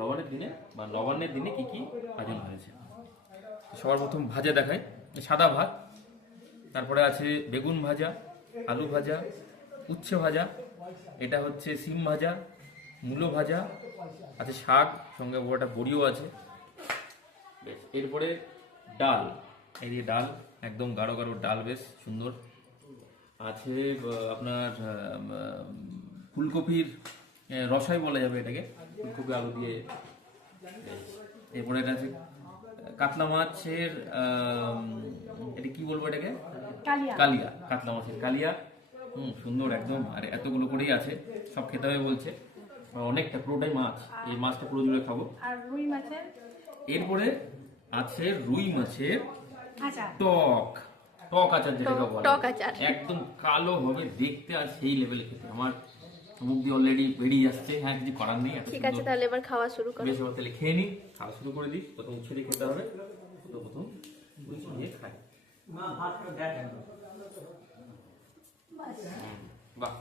লবণের দিনে বা নবান্নের দিনে কি কি আয়োজন হয়েছে। সবার প্রথম ভাজা দেখায়, সাদা ভাত, তারপরে আছে বেগুন ভাজা, আলু ভাজা, উচ্ছে ভাজা, এটা হচ্ছে সিম ভাজা, মূলো ভাজা আছে, শাক, সঙ্গে একটা বড়িও আছে। এরপরে ডাল, এই যে ডাল, একদম গাঢ় গাঢ় ডাল, বেশ সুন্দর আছে। আপনার ফুলকপির রসাই বলা যাবে এটাকে, ফুলকপি আলু দিয়ে। এরপরে এটা আছে কাতলা মাছের, এটা কি বলবো এটাকে, কালিয়া, কাতলা মাছের কালিয়া। সুন্দর একদম। আর এতগুলো করেই আছে, সব খেতে হবে বলছে, অনেকটা, পুরোটাই মাছ, এই মাছটা পুরো জুড়ে খাবো। আর রুই মাছের, এরপরে আছে রুই মাছের টক, টক আচার যেটাকে বলে, একদম কালো হবে দেখতে আর সেই লেভেলে খেতে। আমার মুখ দিয়ে অলরেডি বেরিয়ে যাচ্ছে। হ্যাঁ, কিছু করার নেই। ঠিক আছে, তাহলে এবার খাওয়া শুরু করো। বেশ, এবার তাহলে খেয়ে নিই, খাওয়া শুরু করে দিই। প্রথম উচ্ছে দিয়ে খেতে হবে, তো প্রথম উচ্ছে দিয়ে খাই। বাহ,